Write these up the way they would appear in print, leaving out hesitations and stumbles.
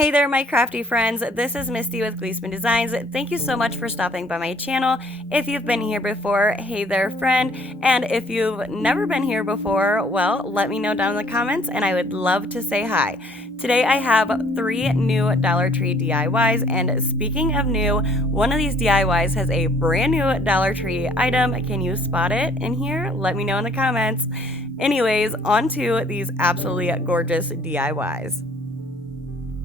Hey there, my crafty friends. This is Misty with gleespendesigns. Thank you so much for stopping by my channel. If you've been here before, hey there, friend. And if you've never been here before, well, let me know down in the comments and I would love to say hi. Today I have 3 new Dollar Tree DIYs, and speaking of new, one of these DIYs has a brand new Dollar Tree item. Can you spot it in here? Let me know in the comments. Anyways, on to these absolutely gorgeous DIYs.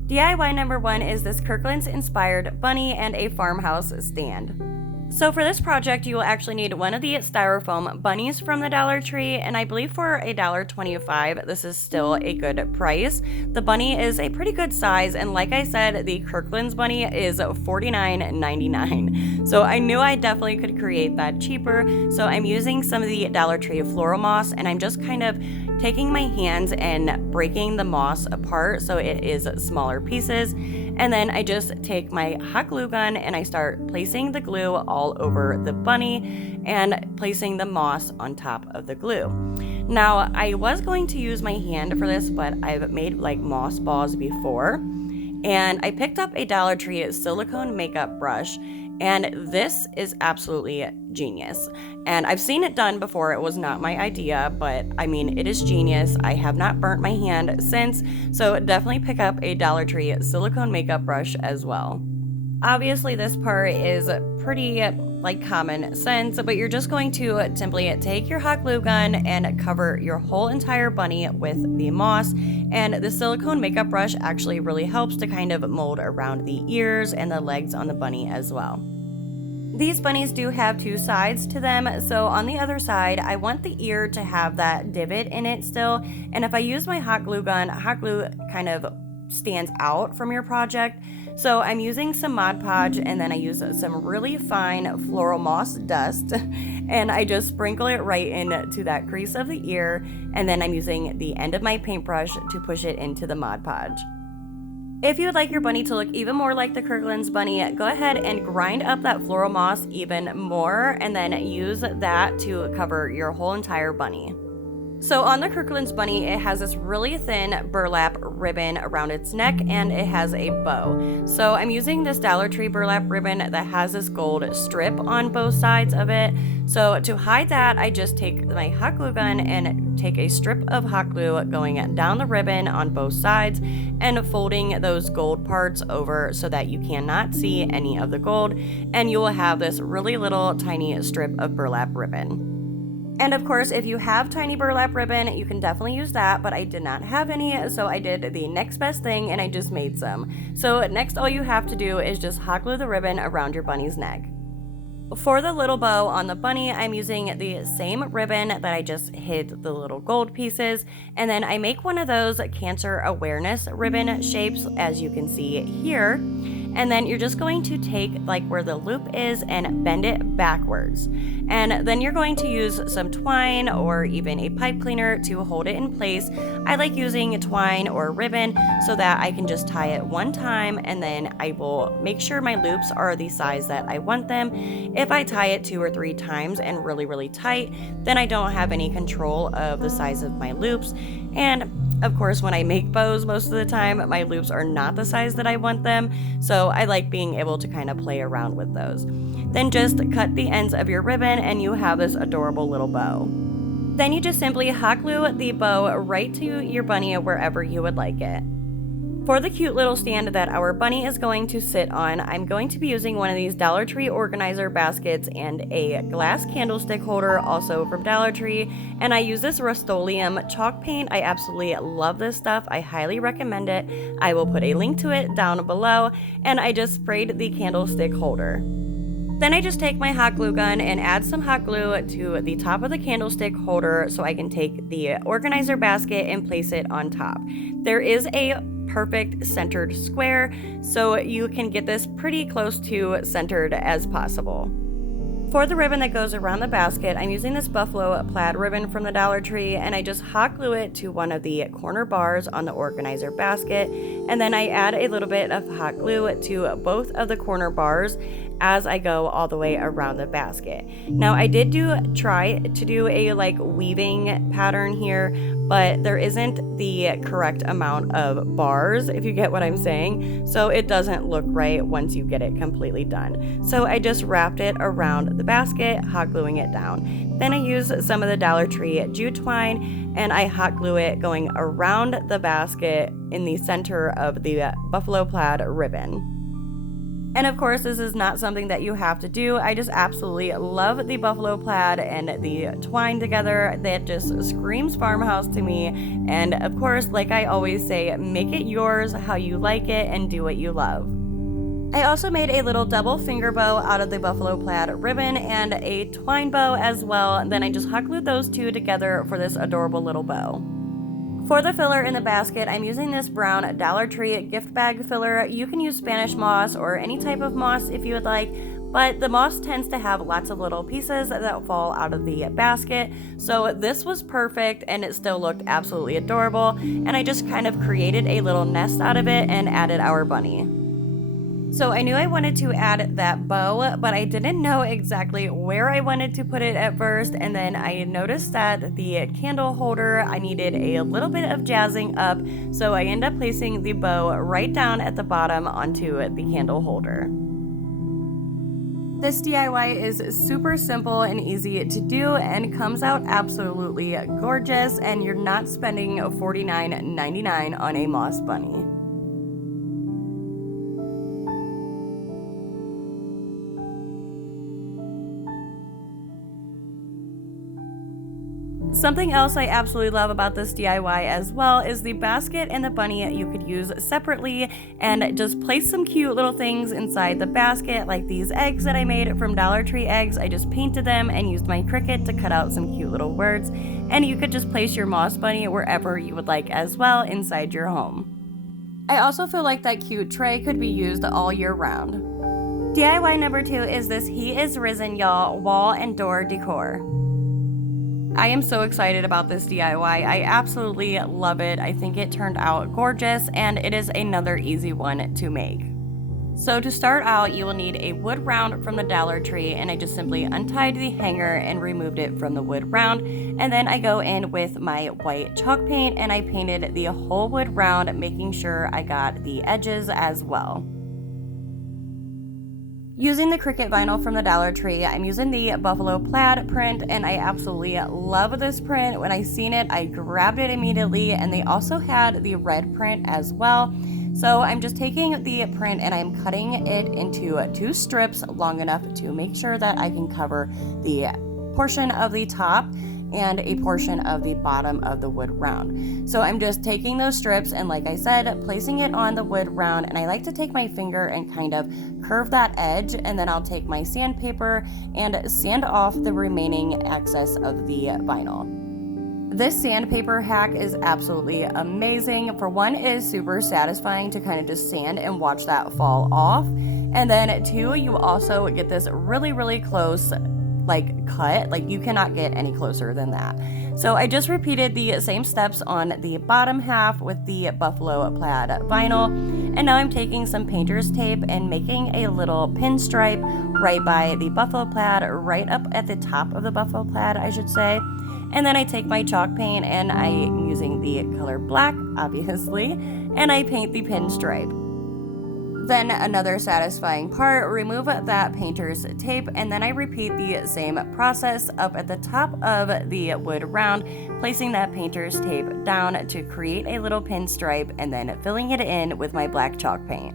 DIY number 1 is this Kirkland's inspired bunny and a farmhouse stand. So for this project, you will actually need one of the styrofoam bunnies from the Dollar Tree, and I believe for $1.25, this is still a good price. The bunny is a pretty good size, and like I said, the Kirkland's bunny is $49.99. So I knew I definitely could create that cheaper, so I'm using some of the Dollar Tree floral moss, and I'm just kind of taking my hands and breaking the moss apart so it is smaller pieces. And then I just take my hot glue gun and I start placing the glue all over the bunny and placing the moss on top of the glue. Now, I was going to use my hand for this, but I've made like moss balls before. And I picked up a Dollar Tree silicone makeup brush, and this is absolutely genius. And I've seen it done before. It was not my idea, but I mean, it is genius. I have not burnt my hand since, so definitely pick up a Dollar Tree silicone makeup brush as well. Obviously, this part is pretty like common sense, but you're just going to simply take your hot glue gun and cover your whole entire bunny with the moss. And the silicone makeup brush actually really helps to kind of mold around the ears and the legs on the bunny as well. These bunnies do have 2 sides to them, so on the other side, I want the ear to have that divot in it still. And if I use my hot glue gun, hot glue kind of stands out from your project. So I'm using some Mod Podge, and then I use some really fine floral moss dust, and I just sprinkle it right into that crease of the ear, and then I'm using the end of my paintbrush to push it into the Mod Podge. If you would like your bunny to look even more like the Kirkland's bunny, go ahead and grind up that floral moss even more, and then use that to cover your whole entire bunny. So on the Kirkland's bunny, it has this really thin burlap ribbon around its neck, and it has a bow. So I'm using this Dollar Tree burlap ribbon that has this gold strip on both sides of it. So to hide that, I just take my hot glue gun and take a strip of hot glue going down the ribbon on both sides and folding those gold parts over so that you cannot see any of the gold, and you will have this really little tiny strip of burlap ribbon. And of course, if you have tiny burlap ribbon, you can definitely use that, but I did not have any, so I did the next best thing and I just made some. So next, all you have to do is just hot glue the ribbon around your bunny's neck. For the little bow on the bunny, I'm using the same ribbon that I just hid the little gold pieces, and then I make one of those cancer awareness ribbon shapes, as you can see here. And then you're just going to take like where the loop is and bend it backwards. And then you're going to use some twine or even a pipe cleaner to hold it in place. I like using twine or ribbon so that I can just tie it one time, and then I will make sure my loops are the size that I want them. If I tie it 2 or 3 times and really tight, then I don't have any control of the size of my loops. And of course, when I make bows, most of the time, my loops are not the size that I want them, so I like being able to kind of play around with those. Then just cut the ends of your ribbon and you have this adorable little bow. Then you just simply hot glue the bow right to your bunny wherever you would like it. For the cute little stand that our bunny is going to sit on, I'm going to be using one of these Dollar Tree organizer baskets and a glass candlestick holder, also from Dollar Tree. And I use this Rust-Oleum chalk paint. I absolutely love this stuff. I highly recommend it. I will put a link to it down below. And I just sprayed the candlestick holder. Then I just take my hot glue gun and add some hot glue to the top of the candlestick holder so I can take the organizer basket and place it on top. There is a perfect centered square, so you can get this pretty close to centered as possible. For the ribbon that goes around the basket, I'm using this buffalo plaid ribbon from the Dollar Tree, and I just hot glue it to one of the corner bars on the organizer basket, and then I add a little bit of hot glue to both of the corner bars, as I go all the way around the basket. Now I did try to do a like weaving pattern here, but there isn't the correct amount of bars, if you get what I'm saying, so it doesn't look right once you get it completely done. So I just wrapped it around the basket, hot gluing it down. Then I used some of the Dollar Tree jute twine and I hot glue it going around the basket in the center of the buffalo plaid ribbon. And of course, this is not something that you have to do. I just absolutely love the buffalo plaid and the twine together. That just screams farmhouse to me. And of course, like I always say, make it yours how you like it and do what you love. I also made a little double finger bow out of the buffalo plaid ribbon and a twine bow as well. Then I just hot glued those two together for this adorable little bow. For the filler in the basket, I'm using this brown Dollar Tree gift bag filler. You can use Spanish moss or any type of moss if you would like, but the moss tends to have lots of little pieces that fall out of the basket. So this was perfect and it still looked absolutely adorable. And I just kind of created a little nest out of it and added our bunny. So I knew I wanted to add that bow, but I didn't know exactly where I wanted to put it at first, and then I noticed that the candle holder, I needed a little bit of jazzing up, so I ended up placing the bow right down at the bottom onto the candle holder. This DIY is super simple and easy to do and comes out absolutely gorgeous, and you're not spending $49.99 on a moss bunny. Something else I absolutely love about this DIY as well is the basket and the bunny you could use separately and just place some cute little things inside the basket, like these eggs that I made from Dollar Tree eggs. I just painted them and used my Cricut to cut out some cute little words, and you could just place your moss bunny wherever you would like as well inside your home. I also feel like that cute tray could be used all year round. DIY number 2 is this Hes Risen, y'all, wall and door decor. I am so excited about this DIY. I absolutely love it. I think it turned out gorgeous, and it is another easy one to make. So to start out, you will need a wood round from the Dollar Tree, and I just simply untied the hanger and removed it from the wood round. And then I go in with my white chalk paint and I painted the whole wood round, making sure I got the edges as well. Using the Cricut vinyl from the Dollar Tree, I'm using the buffalo plaid print, and I absolutely love this print. When I seen it, I grabbed it immediately, and they also had the red print as well. So I'm just taking the print and I'm cutting it into 2 strips long enough to make sure that I can cover the portion of the top and a portion of the bottom of the wood round. So I'm just taking those strips and, like I said, placing it on the wood round, and I like to take my finger and kind of curve that edge, and then I'll take my sandpaper and sand off the remaining excess of the vinyl. This sandpaper hack is absolutely amazing. For one, it is super satisfying to kind of just sand and watch that fall off. And then 2, you also get this really close cut. Like, you cannot get any closer than that. So I just repeated the same steps on the bottom half with the buffalo plaid vinyl, and now I'm taking some painter's tape and making a little pinstripe right by the buffalo plaid, right up at the top of the buffalo plaid, I should say. And then I take my chalk paint and I'm using the color black, obviously, and I paint the pinstripe. Then another satisfying part, remove that painter's tape, and then I repeat the same process up at the top of the wood round, placing that painter's tape down to create a little pinstripe and then filling it in with my black chalk paint.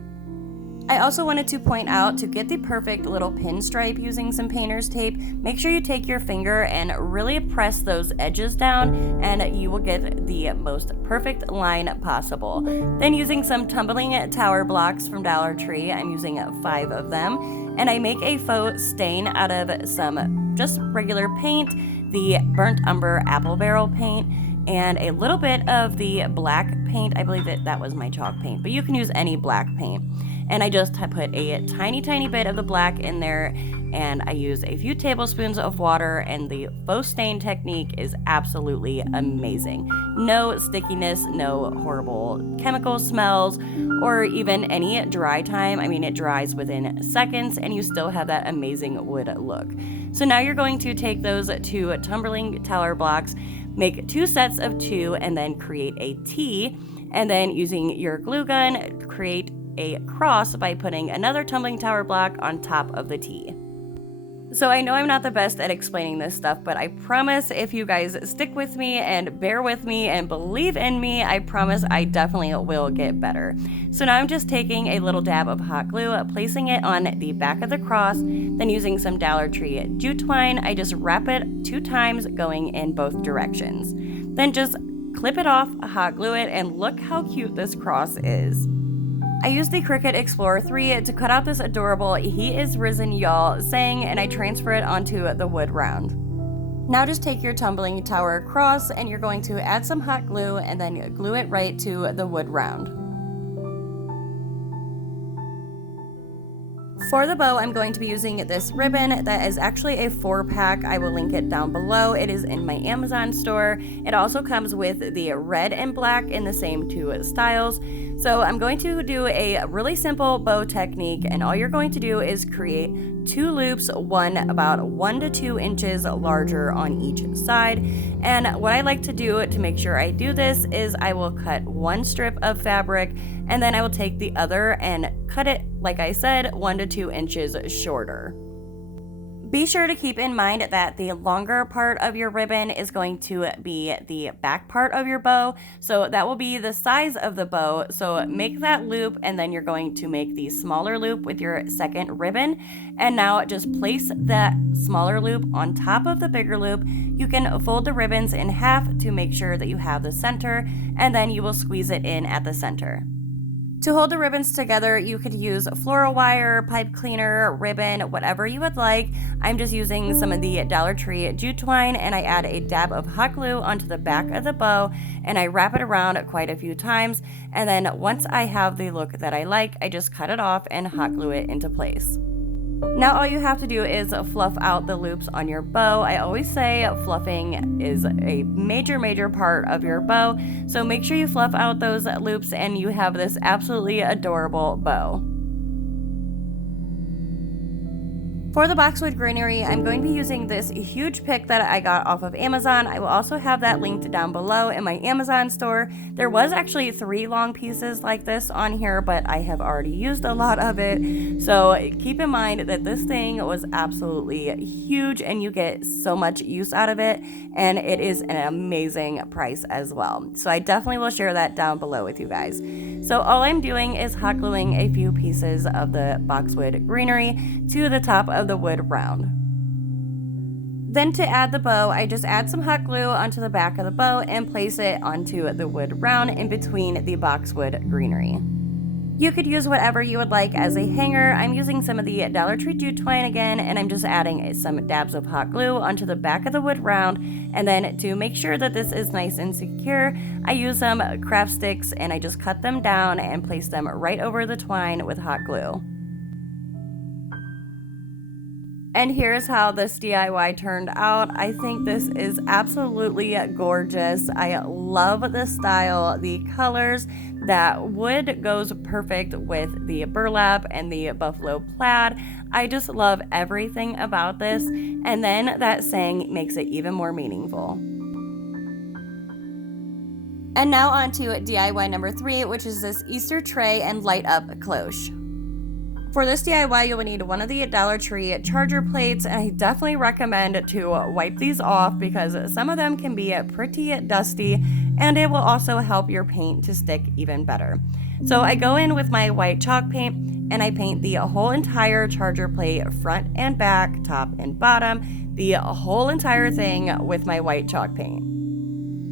I also wanted to point out, to get the perfect little pinstripe using some painter's tape, make sure you take your finger and really press those edges down, and you will get the most perfect line possible. Then using some tumbling tower blocks from Dollar Tree, I'm using 5 of them, and I make a faux stain out of some just regular paint, the burnt umber apple barrel paint, and a little bit of the black paint. I believe that was my chalk paint, but you can use any black paint. And I just put a tiny bit of the black in there, and I use a few tablespoons of water, and the faux stain technique is absolutely amazing. No stickiness, no horrible chemical smells, or even any dry time. I mean, it dries within seconds and you still have that amazing wood look. So now you're going to take those 2 tumbling tower blocks, make 2 sets of 2, and then create a T, and then using your glue gun, create a cross by putting another tumbling tower block on top of the T. So I know I'm not the best at explaining this stuff, but I promise if you guys stick with me and bear with me and believe in me, I promise I definitely will get better. So now I'm just taking a little dab of hot glue, placing it on the back of the cross, then using some Dollar Tree jute twine, I just wrap it 2 times going in both directions. Then just clip it off, hot glue it, and look how cute this cross is. I used the Cricut Explorer 3 to cut out this adorable "He is risen, y'all" saying, and I transfer it onto the wood round. Now just take your tumbling tower cross and you're going to add some hot glue and then glue it right to the wood round. For the bow, I'm going to be using this ribbon that is actually a 4-pack. I will link it down below. It is in my Amazon store. It also comes with the red and black in the same 2 styles. So I'm going to do a really simple bow technique, and all you're going to do is create 2 loops, one about 1 to 2 inches larger on each side. And what I like to do to make sure I do this is I will cut 1 strip of fabric, and then I will take the other and cut it, like I said, 1 to 2 inches shorter. Be sure to keep in mind that the longer part of your ribbon is going to be the back part of your bow, so that will be the size of the bow. So make that loop, and then you're going to make the smaller loop with your second ribbon, and now just place that smaller loop on top of the bigger loop. You can fold the ribbons in half to make sure that you have the center, and then you will squeeze it in at the center. To hold the ribbons together, you could use floral wire, pipe cleaner, ribbon, whatever you would like. I'm just using some of the Dollar Tree jute twine, and I add a dab of hot glue onto the back of the bow, and I wrap it around quite a few times. And then once I have the look that I like, I just cut it off and hot glue it into place. Now all you have to do is fluff out the loops on your bow. I always say fluffing is a major part of your bow, so make sure you fluff out those loops and you have this absolutely adorable bow. For the Boxwood Greenery, I'm going to be using this huge pick that I got off of Amazon. I will also have that linked down below in my Amazon store. There was actually 3 long pieces like this on here, but I have already used a lot of it. So keep in mind that this thing was absolutely huge and you get so much use out of it, and it is an amazing price as well. So I definitely will share that down below with you guys. So all I'm doing is hot gluing a few pieces of the Boxwood Greenery to the top of the wood round. Then to add the bow, I just add some hot glue onto the back of the bow and place it onto the wood round in between the Boxwood Greenery. You could use whatever you would like as a hanger. I'm using some of the Dollar Tree jute twine again, and I'm just adding some dabs of hot glue onto the back of the wood round. And then to make sure that this is nice and secure, I use some craft sticks and I just cut them down and place them right over the twine with hot glue. And here's how this DIY turned out. I think this is absolutely gorgeous. I love the style, the colors. That wood goes perfect with the burlap and the buffalo plaid. I just love everything about this. And then that saying makes it even more meaningful. And now on to DIY number 3, which is this Easter tray and light up cloche. For this DIY, you'll need one of the Dollar Tree charger plates, and I definitely recommend to wipe these off because some of them can be pretty dusty, and it will also help your paint to stick even better. So I go in with my white chalk paint, and I paint the whole entire charger plate, front and back, top and bottom, the whole entire thing with my white chalk paint.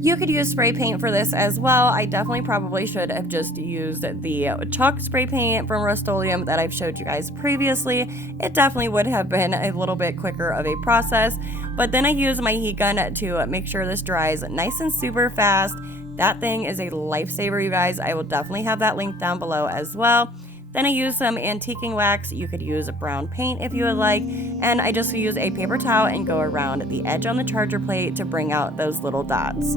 You could use spray paint for this as well. I definitely probably should have just used the chalk spray paint from Rust-Oleum that I've showed you guys previously. It definitely would have been a little bit quicker of a process, but then I use my heat gun to make sure this dries nice and super fast. That thing is a lifesaver, you guys. I will definitely have that linked down below as well. Then I use some antiquing wax. You could use brown paint if you would like, and I just use a paper towel and go around the edge on the charger plate to bring out those little dots.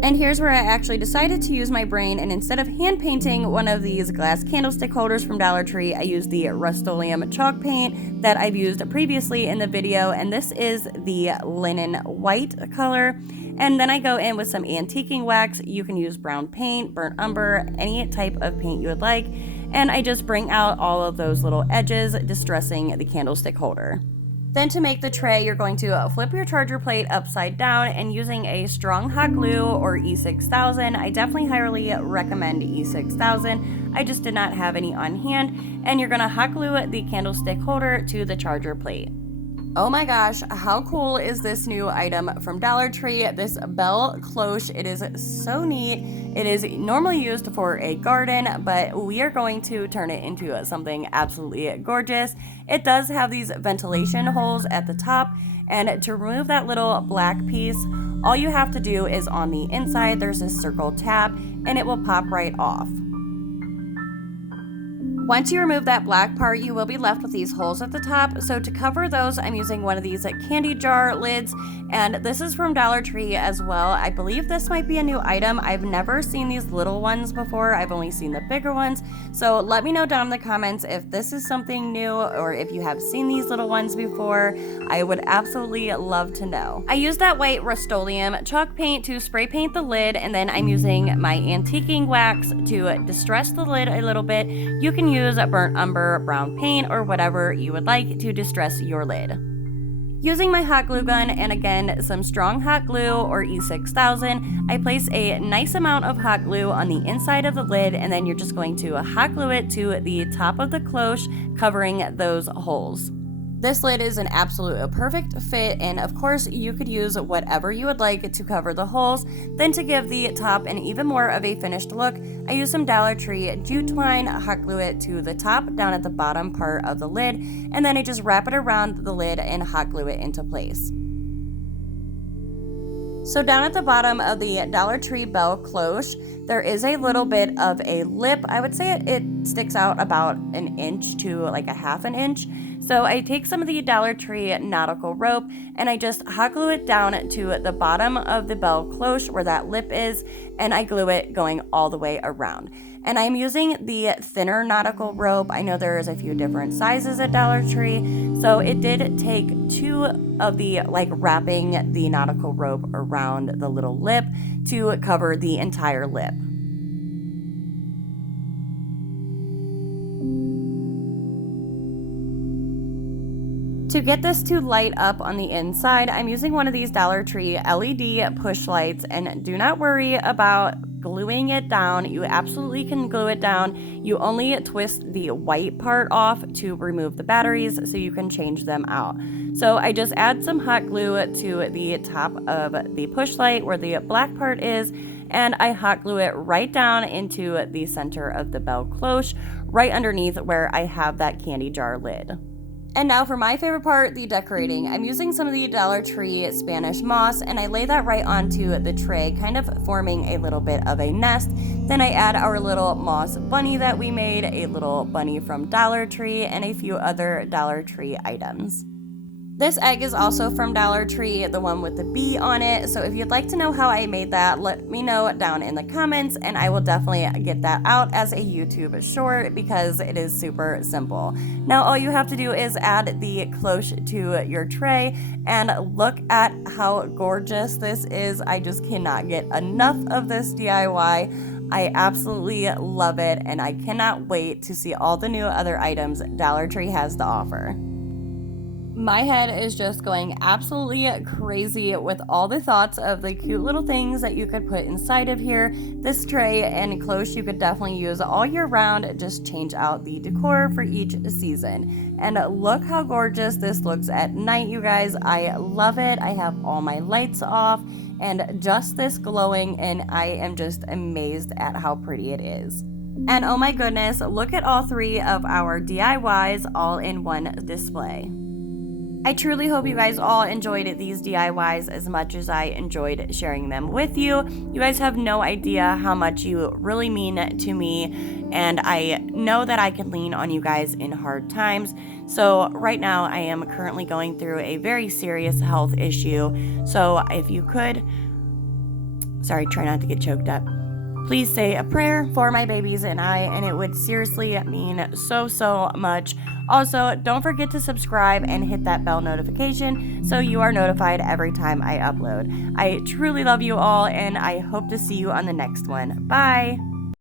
And here's where I actually decided to use my brain, and instead of hand painting one of these glass candlestick holders from Dollar Tree, I used the Rust-Oleum chalk paint that I've used previously in the video, and this is the linen white color. And then I go in with some antiquing wax. You can use brown paint, burnt umber, any type of paint you would like, and I just bring out all of those little edges, distressing the candlestick holder. Then to make the tray, you're going to flip your charger plate upside down, and using a strong hot glue or E6000, I definitely highly recommend E6000. I just did not have any on hand, and you're going to hot glue the candlestick holder to the charger plate. Oh my gosh, how cool is this new item from Dollar Tree? This bell cloche, it is so neat. It is normally used for a garden, but we are going to turn it into something absolutely gorgeous. It does have these ventilation holes at the top, and to remove that little black piece, all you have to do is on the inside, there's this circle tab, and it will pop right off. Once you remove that black part, you will be left with these holes at the top. So to cover those, I'm using one of these candy jar lids, and this is from Dollar Tree as well. I believe this might be a new item. I've never seen these little ones before. I've only seen the bigger ones. So let me know down in the comments if this is something new or if you have seen these little ones before. I would absolutely love to know. I use that white Rust-Oleum chalk paint to spray paint the lid, and then I'm using my antiquing wax to distress the lid a little bit. You can use burnt umber, brown paint, or whatever you would like to distress your lid. Using my hot glue gun and again some strong hot glue or E6000, I place a nice amount of hot glue on the inside of the lid, and then you're just going to hot glue it to the top of the cloche, covering those holes. This lid is an absolute perfect fit, and of course you could use whatever you would like to cover the holes. Then to give the top an even more of a finished look, I use some Dollar Tree jute twine, hot glue it to the top down at the bottom part of the lid, and then I just wrap it around the lid and hot glue it into place. So down at the bottom of the Dollar Tree bell cloche, there is a little bit of a lip. I would say it sticks out about an inch to like a half an inch. So I take some of the Dollar Tree nautical rope and I just hot glue it down to the bottom of the bell cloche where that lip is, and I glue it going all the way around. And I'm using the thinner nautical rope. I know there's a few different sizes at Dollar Tree, so it did take two of the wrapping the nautical rope around the little lip to cover the entire lip. To get this to light up on the inside, I'm using one of these Dollar Tree LED push lights, and do not worry about gluing it down. You absolutely can glue it down. You only twist the white part off to remove the batteries so you can change them out. So I just add some hot glue to the top of the push light where the black part is, and I hot glue it right down into the center of the bell cloche, right underneath where I have that candy jar lid. And now for my favorite part, the decorating. I'm using some of the Dollar Tree Spanish moss, and I lay that right onto the tray, kind of forming a little bit of a nest. Then I add our little moss bunny that we made, a little bunny from Dollar Tree, and a few other Dollar Tree items. This egg is also from Dollar Tree, the one with the bee on it, so if you'd like to know how I made that, let me know down in the comments, and I will definitely get that out as a YouTube short because it is super simple. Now all you have to do is add the cloche to your tray, and look at how gorgeous this is. I just cannot get enough of this DIY. I absolutely love it, and I cannot wait to see all the new other items Dollar Tree has to offer. My head is just going absolutely crazy with all the thoughts of the cute little things that you could put inside of here. This tray and cloche you could definitely use all year round, just change out the decor for each season. And look how gorgeous this looks at night, you guys. I love it. I have all my lights off and just this glowing, and I am just amazed at how pretty it is. And oh my goodness, look at all three of our DIYs all in one display. I truly hope you guys all enjoyed these DIYs as much as I enjoyed sharing them with you. You guys have no idea how much you really mean to me, and I know that I can lean on you guys in hard times. So right now I am currently going through a very serious health issue. So if you could, try not to get choked up. Please say a prayer for my babies and I, and it would seriously mean so much. Also, don't forget to subscribe and hit that bell notification so you are notified every time I upload. I truly love you all, and I hope to see you on the next one. Bye!